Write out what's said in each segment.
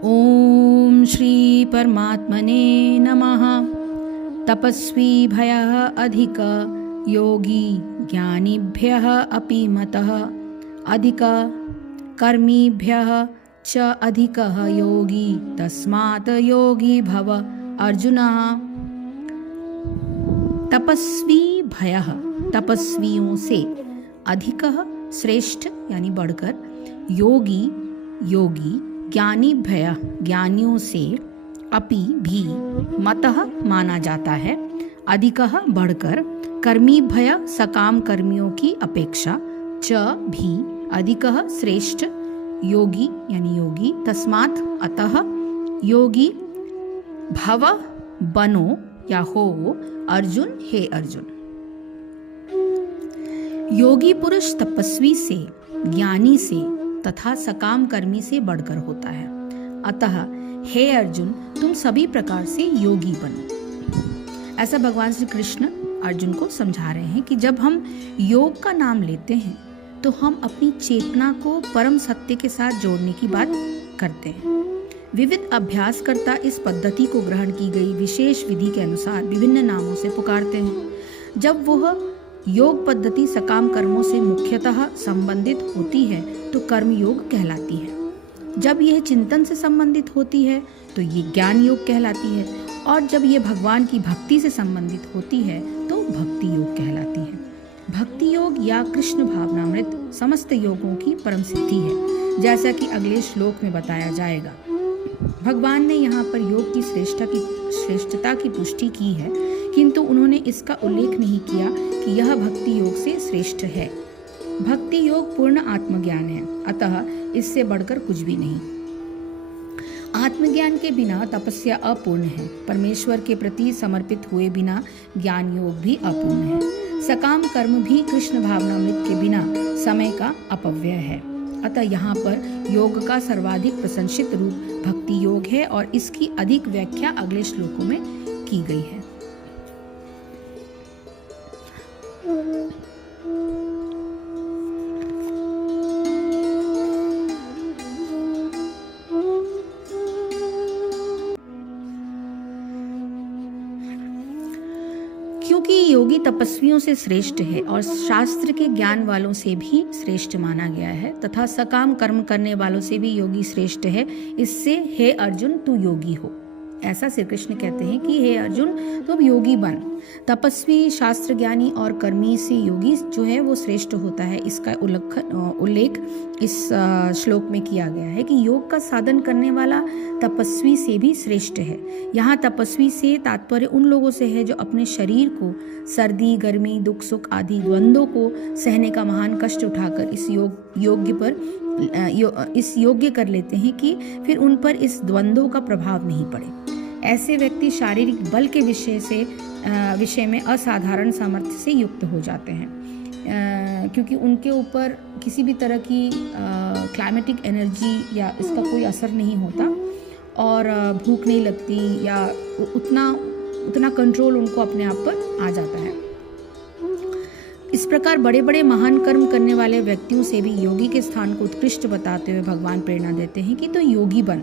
ओम श्री परमात्मने नमः। तपस्वी भयः अधिक योगी ज्ञानिभ्यः अपि मतः अधिक कर्मीभ्यः च अधिकः योगी तस्मात् योगी भव अर्जुनः। तपस्वी भयः तपस्वियों से अधिकः श्रेष्ठ यानी बढ़कर योगी योगी ज्ञानी भय ज्ञानियों से अपि भी मतः माना जाता है अधिकः बढ़कर कर्मी भय सकाम कर्मियों की अपेक्षा च भी अधिकः श्रेष्ठ योगी यानी योगी तस्मात् अतः योगी भव बनो या हो अर्जुन हे अर्जुन। योगी पुरुष तपस्वी से ज्ञानी से तथा सकाम कर्मी से बढ़कर होता है। अतः हे अर्जुन तुम सभी प्रकार से योगी बनो। ऐसा भगवान श्री कृष्ण अर्जुन को समझा रहे हैं कि जब हम योग का नाम लेते हैं तो हम अपनी चेतना को परम सत्य के साथ जोड़ने की बात करते हैं। विविध अभ्यासकर्ता इस पद्धति को ग्रहण की गई विशेष विधि के अनुसार विभिन्न नामों से पुकारते हैं। जब वह योग पद्धति सकाम कर्मों से मुख्यतः संबंधित होती है तो कर्म योग कहलाती है। जब यह चिंतन से संबंधित होती है तो ये ज्ञान योग कहलाती है और जब यह भगवान की भक्ति से संबंधित होती है तो भक्ति योग कहलाती है। भक्ति योग या कृष्ण भावनामृत समस्त योगों की परम सिद्धि है, जैसा कि अगले श्लोक में बताया जाएगा। भगवान ने यहाँ पर योग की श्रेष्ठता की पुष्टि की है, किंतु उन्होंने इसका उल्लेख नहीं किया कि यह भक्ति योग से श्रेष्ठ है। भक्ति योग पूर्ण आत्मज्ञान है, अतः इससे बढ़कर कुछ भी नहीं। आत्मज्ञान के बिना तपस्या अपूर्ण है। परमेश्वर के प्रति समर्पित हुए बिना ज्ञान योग भी अपूर्ण है। सकाम कर्म भी कृष्ण भावनामृत के बिना समय का अपव्यय है। अतः यहाँ पर योग का सर्वाधिक प्रशंसित रूप भक्ति योग है और इसकी अधिक व्याख्या अगले श्लोकों में की गई है। क्योंकि योगी तपस्वियों से श्रेष्ठ है और शास्त्र के ज्ञान वालों से भी श्रेष्ठ माना गया है तथा सकाम कर्म करने वालों से भी योगी श्रेष्ठ है, इससे हे अर्जुन तू योगी हो। ऐसा श्री कृष्ण कहते हैं कि हे अर्जुन तुम योगी बन। तपस्वी शास्त्र ज्ञानी और कर्मी से योगी जो है वो श्रेष्ठ होता है। इसका उल्लेख इस श्लोक में किया गया है कि योग का साधन करने वाला तपस्वी से भी श्रेष्ठ है। यहाँ तपस्वी से तात्पर्य उन लोगों से है जो अपने शरीर को सर्दी गर्मी दुख सुख आदि द्वंद्वों को सहने का महान कष्ट उठाकर इस योग्य कर लेते हैं कि फिर उन पर इस द्वंद्वों का प्रभाव नहीं पड़े। ऐसे व्यक्ति शारीरिक बल के विषय में असाधारण सामर्थ्य से युक्त हो जाते हैं, क्योंकि उनके ऊपर किसी भी तरह की क्लाइमेटिक एनर्जी या इसका कोई असर नहीं होता और भूख नहीं लगती या उतना कंट्रोल उनको अपने आप पर आ जाता है। इस प्रकार बड़े बड़े महान कर्म करने वाले व्यक्तियों से भी योगी के स्थान को उत्कृष्ट बताते हुए भगवान प्रेरणा देते हैं कि तो योगी बन।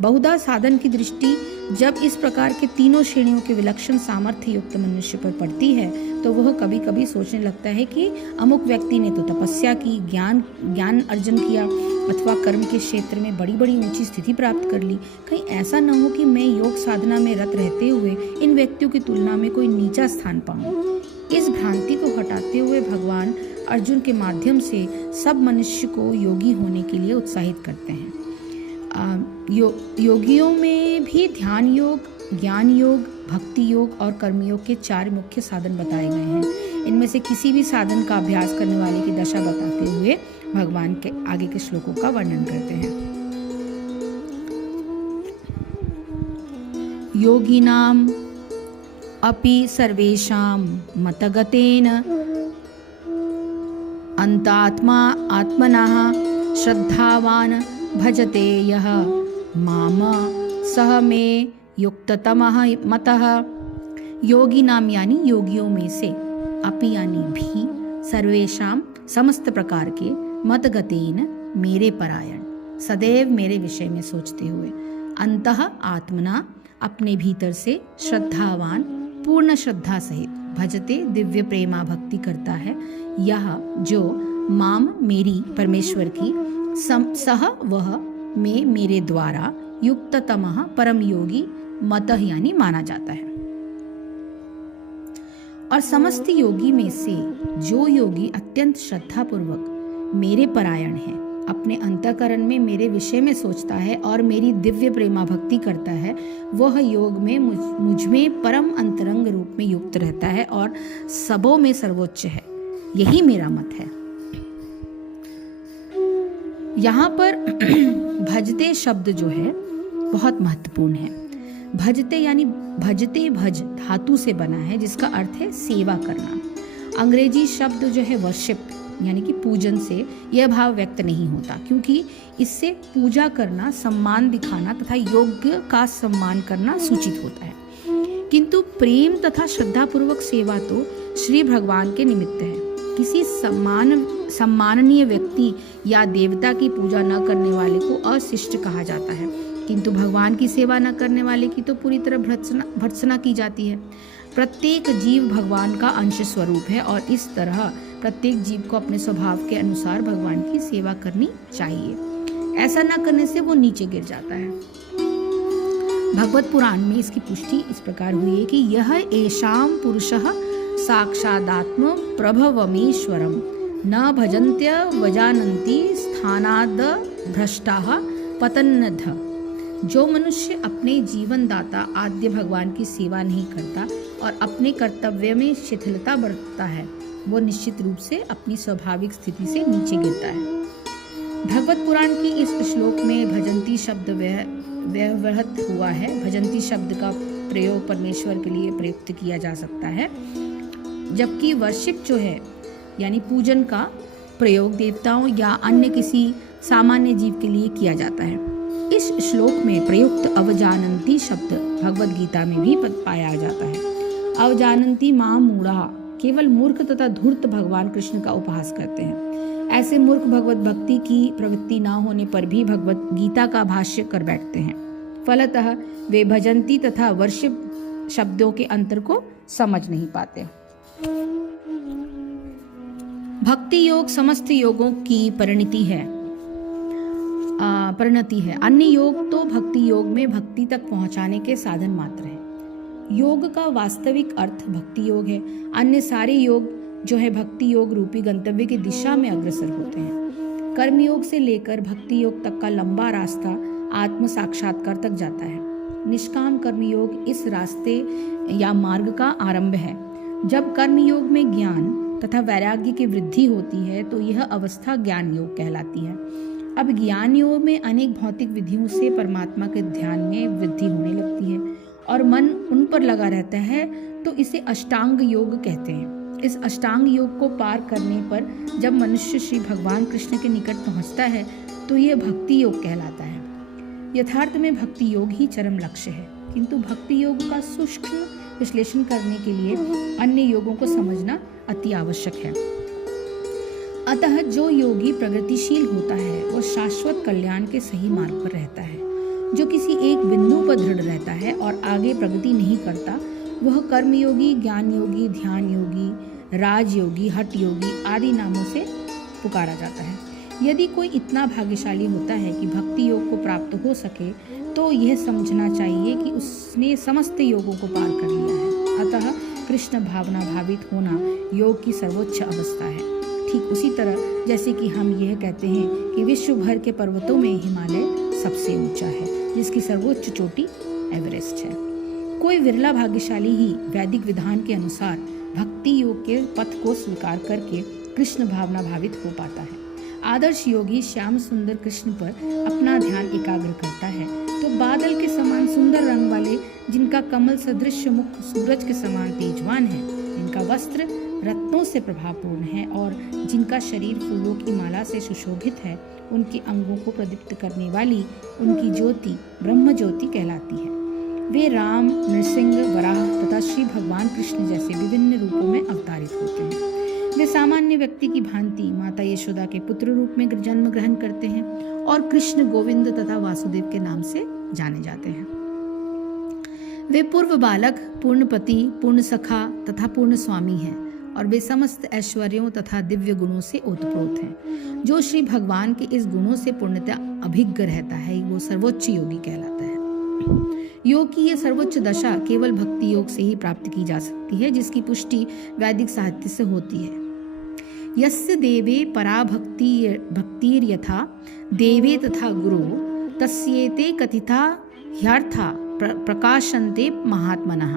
बहुधा साधन की दृष्टि जब इस प्रकार के तीनों श्रेणियों के विलक्षण सामर्थ्य युक्त मनुष्य पर पड़ती है तो वह कभी कभी सोचने लगता है कि अमुक व्यक्ति ने तो तपस्या की, ज्ञान अर्जन किया अथवा कर्म के क्षेत्र में बड़ी बड़ी ऊंची स्थिति प्राप्त कर ली। कहीं ऐसा न हो कि मैं योग साधना में रत रहते हुए इन व्यक्तियों की तुलना में कोई नीचा स्थान पाऊं। इस भ्रांति को हटाते हुए भगवान अर्जुन के माध्यम से सब मनुष्य को योगी होने के लिए उत्साहित करते हैं। योगियों में भी ध्यान योग, ज्ञान योग, भक्ति योग और कर्म योग के 4 मुख्य साधन बताए गए हैं। इनमें से किसी भी साधन का अभ्यास करने वाले की दशा बताते हुए भगवान के आगे के श्लोकों का वर्णन करते हैं। योगिनाम अपि सर्वेषां मतगतेन अंतात्मा आत्मनः श्रद्धावान भजते यः माम सह मे युक्ततमः मतः। योगी नाम यानी योगियों में से, अपि यानी भी, सर्वेषाम समस्त प्रकार के, मतगतेन मेरे परायण, सदैव मेरे विषय में सोचते हुए अंतः आत्मना अपने भीतर से श्रद्धावान पूर्ण श्रद्धा सहित भजते दिव्य प्रेमा भक्ति करता है, यह जो माम मेरी परमेश्वर की सह वह में मेरे द्वारा युक्ततमः परम योगी मतः यानी माना जाता है। और समस्त योगी में से जो योगी अत्यंत श्रद्धापूर्वक मेरे परायण है, अपने अंतःकरण में मेरे विषय में सोचता है और मेरी दिव्य प्रेमा भक्ति करता है, वह योग में मुझ में परम अंतरंग रूप में युक्त रहता है और सबों में सर्वोच्च है। यही मेरा मत है। यहाँ पर भजते शब्द जो है बहुत महत्वपूर्ण है। भजते यानी भजते भज धातु से बना है, जिसका अर्थ है सेवा करना। अंग्रेजी शब्द जो है वर्शिप यानी कि पूजन से यह भाव व्यक्त नहीं होता, क्योंकि इससे पूजा करना, सम्मान दिखाना तथा योग्य का सम्मान करना सूचित होता है। किंतु प्रेम तथा श्रद्धापूर्वक सेवा तो श्री भगवान के निमित्त है। किसी सम्माननीय व्यक्ति या देवता की पूजा न करने वाले को अशिष्ट कहा जाता है, किंतु भगवान की सेवा न करने वाले की तो पूरी तरह भर्त्सना की जाती है। प्रत्येक जीव भगवान का अंश स्वरूप है और इस तरह प्रत्येक जीव को अपने स्वभाव के अनुसार भगवान की सेवा करनी चाहिए। ऐसा न करने से वो नीचे गिर जाता है। भगवत पुराण में इसकी पुष्टि इस प्रकार हुई है कि यह एषाम पुरुषः साक्षादात्म प्रभवमीश्वरम न भजन्त्य वजानन्ति स्थानाद भ्रष्टाः पतन्नध। जो मनुष्य अपने जीवन दाता आद्य भगवान की सेवा नहीं करता और अपने कर्तव्य में शिथिलता बरतता है, वो निश्चित रूप से अपनी स्वाभाविक स्थिति से नीचे गिरता है। भगवत पुराण की इस श्लोक में भजंती शब्द व्यवहृत हुआ है। भजंती शब्द का प्रयोग परमेश्वर के लिए प्रयुक्त किया जा सकता है, जबकि वर्शिप जो है यानी पूजन का प्रयोग देवताओं या अन्य किसी सामान्य जीव के लिए किया जाता है। इस श्लोक में प्रयुक्त अवजानन्ति शब्द भगवत गीता में भी पाया जाता है। अवजानन्ति मां मूढ़ा केवल मूर्ख तथा धूर्त भगवान कृष्ण का उपहास करते हैं। ऐसे मूर्ख भगवत भक्ति की प्रवृत्ति न होने पर भी भगवत गीता का भाष्य कर बैठते हैं। फलतः वे भजंती तथा वर्शिप शब्दों के अंतर को समझ नहीं पाते। भक्ति योग समस्त योगों की परिणति है। अन्य योग तो भक्ति योग में भक्ति तक पहुंचाने के साधन मात्र है। योग का वास्तविक अर्थ भक्ति योग है। अन्य सारे योग जो है भक्ति योग रूपी गंतव्य की दिशा में अग्रसर होते हैं। कर्म योग से लेकर भक्ति योग तक का लंबा रास्ता आत्म साक्षात्कार तक जाता है। निष्काम कर्म योग इस रास्ते या मार्ग का आरंभ है। जब कर्म योग में ज्ञान तथा वैराग्य की वृद्धि होती है तो यह अवस्था ज्ञान योग कहलाती है। अब ज्ञान योग में अनेक भौतिक विधियों से परमात्मा के ध्यान में वृद्धि होने लगती है और मन उन पर लगा रहता है, तो इसे अष्टांग योग कहते हैं। इस अष्टांग योग को पार करने पर जब मनुष्य श्री भगवान कृष्ण के निकट पहुंचता है तो यह भक्ति योग कहलाता है। यथार्थ में भक्ति योग ही चरम लक्ष्य है, किंतु भक्ति योग का सूक्ष्म विश्लेषण करने के लिए अन्य योगों को समझना अति आवश्यक है। अतः जो योगी प्रगतिशील होता है वह शाश्वत कल्याण के सही मार्ग पर रहता है। जो किसी एक बिंदु पर दृढ़ रहता है और आगे प्रगति नहीं करता, वह कर्मयोगी, ज्ञान योगी, ध्यान योगी, राजयोगी, हठ योगी आदि नामों से पुकारा जाता है। यदि कोई इतना भाग्यशाली होता है कि भक्ति योग को प्राप्त हो सके, तो यह समझना चाहिए कि उसने समस्त योगों को पार कर लिया है। अतः कृष्ण भावना भावित होना योग की सर्वोच्च अवस्था है। ठीक उसी तरह जैसे कि हम यह कहते हैं कि विश्व भर के पर्वतों में हिमालय सबसे ऊंचा है, जिसकी सर्वोच्च चोटी एवरेस्ट है। कोई विरला भाग्यशाली ही वैदिक विधान के अनुसार भक्ति योग के पथ को स्वीकार करके कृष्ण भावना भावित हो पाता है। आदर्श योगी श्याम सुंदर कृष्ण पर अपना ध्यान एकाग्र करता है तो बादल के समान सुंदर रंग वाले, जिनका कमल सदृश मुख सूरज के समान तेजवान है, जिनका वस्त्र रत्नों से प्रभावपूर्ण है और जिनका शरीर फूलों की माला से सुशोभित है, उनके अंगों को प्रदीप्त करने वाली उनकी ज्योति ब्रह्म ज्योति कहलाती है। वे राम, नृसिंह, वराह तथा श्री भगवान कृष्ण जैसे विभिन्न रूपों में अवतारित होते हैं। वे सामान्य व्यक्ति की भांति माता यशोदा के पुत्र रूप में जन्म ग्रहण करते हैं और कृष्ण, गोविंद तथा वासुदेव के नाम से जाने जाते हैं। वे पूर्व बालक, पूर्ण पति, पूर्ण सखा तथा पूर्ण स्वामी हैं और वे समस्त ऐश्वर्यों तथा दिव्य गुणों से ओतप्रोत हैं। जो श्री भगवान के इस गुणों से पूर्णतः अभिज्ञ रहता है वो सर्वोच्च योगी कहलाता है। योग की यह सर्वोच्च दशा केवल भक्ति योग से ही प्राप्त की जा सकती है, जिसकी पुष्टि वैदिक साहित्य से होती है। यस्य देवे परा भक्तिर्यथा देवे तथा गुरु तस्येते कथिता ह्यर्था प्रकाशन्ते महात्मनः।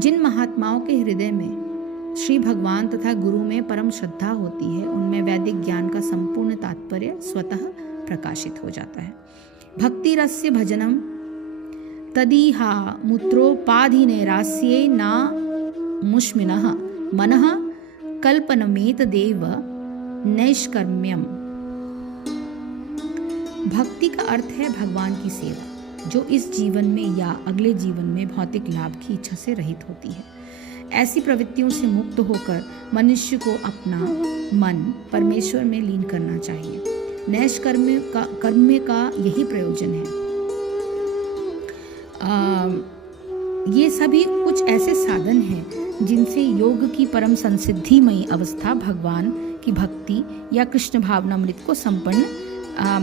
जिन महात्माओं के हृदय में श्री भगवान तथा गुरु में परम श्रद्धा होती है, उनमें वैदिक ज्ञान का संपूर्ण तात्पर्य स्वतः प्रकाशित हो जाता है। भक्ति रस्य भजनम तदीहा मूत्रोपाधिनैरास्ये न मुष्मिनः मनः कल्पनमेत देव नैष्कर्म्यम। भक्ति का अर्थ है भगवान की सेवा, जो इस जीवन में या अगले जीवन में भौतिक लाभ की इच्छा से रहित होती है। ऐसी प्रवृत्तियों से मुक्त होकर मनुष्य को अपना मन परमेश्वर में लीन करना चाहिए। नैष्कर्म का यही प्रयोजन है। ये सभी कुछ ऐसे साधन हैं जिनसे योग की परम संसिद्धिमयी अवस्था, भगवान की भक्ति या कृष्ण भावनामृत को संपन्न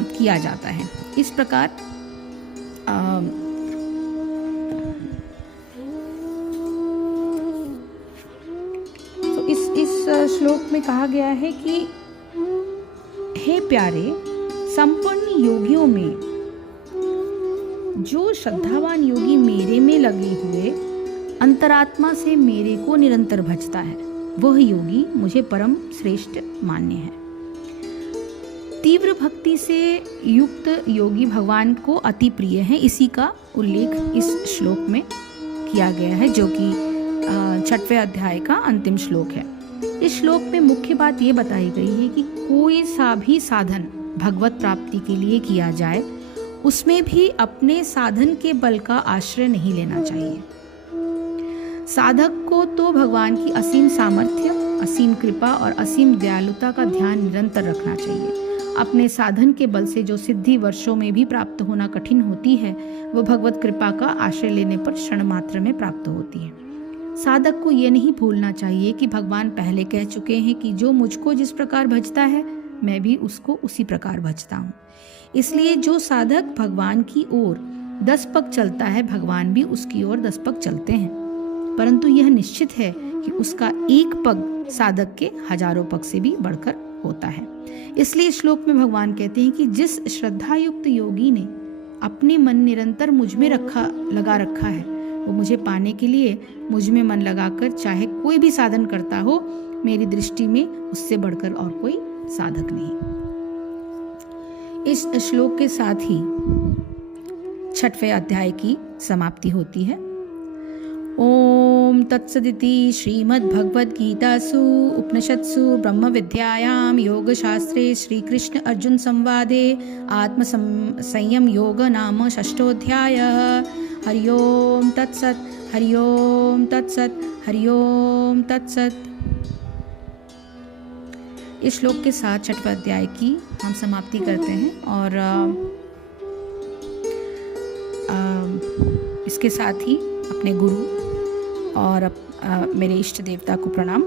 किया जाता है। इस प्रकार तो इस श्लोक में कहा गया है कि हे प्यारे, संपूर्ण योगियों में जो श्रद्धावान योगी मेरे में लगे हुए अंतरात्मा से मेरे को निरंतर भजता है, वह योगी मुझे परम श्रेष्ठ मान्य है। तीव्र भक्ति से युक्त योगी भगवान को अति प्रिय है। इसी का उल्लेख इस श्लोक में किया गया है, जो कि 6वें अध्याय का अंतिम श्लोक है। इस श्लोक में मुख्य बात ये बताई गई है कि कोई सा भी साधन भगवत प्राप्ति के लिए किया जाए, उसमें भी अपने साधन के बल का आश्रय नहीं लेना चाहिए। साधक को तो भगवान की असीम सामर्थ्य, असीम कृपा और असीम दयालुता का ध्यान निरंतर रखना चाहिए। अपने साधन के बल से जो सिद्धि वर्षों में भी प्राप्त होना कठिन होती है, वह भगवत कृपा का आश्रय लेने पर क्षण मात्र में प्राप्त होती है। साधक को यह नहीं भूलना चाहिए कि भगवान पहले कह चुके हैं कि जो मुझको जिस प्रकार भजता है, मैं भी उसको उसी प्रकार भजता हूँ। इसलिए जो साधक भगवान की ओर 10 पग चलता है, भगवान भी उसकी ओर 10 पग चलते हैं। परंतु यह निश्चित है कि उसका एक पग साधक के हजारों पग से भी बढ़कर होता है। इसलिए श्लोक में भगवान कहते हैं कि जिस श्रद्धायुक्त योगी ने अपने मन निरंतर मुझ में लगा रखा है, वो मुझे पाने के लिए मुझ में मन लगाकर चाहे कोई भी साधन करता हो, मेरी दृष्टि में उससे बढ़कर और कोई साधक नहीं। इस श्लोक के साथ ही 6वें अध्याय की समाप्ति होती है। ओम तत्सदिति श्रीमद्भगवद्गीतासु उपनिषत्सु ब्रह्मविद्यायां योगशास्त्रे श्रीकृष्ण अर्जुन संवादे आत्मसंयम योग नाम 6ठोऽध्यायः। हरि ओम तत्सत्, हरि ओम तत्सत्, हरि ओम तत्सत्। इस श्लोक के साथ 6वें अध्याय की हम समाप्ति करते हैं और इसके साथ ही अपने गुरु और मेरे इष्ट देवता को प्रणाम।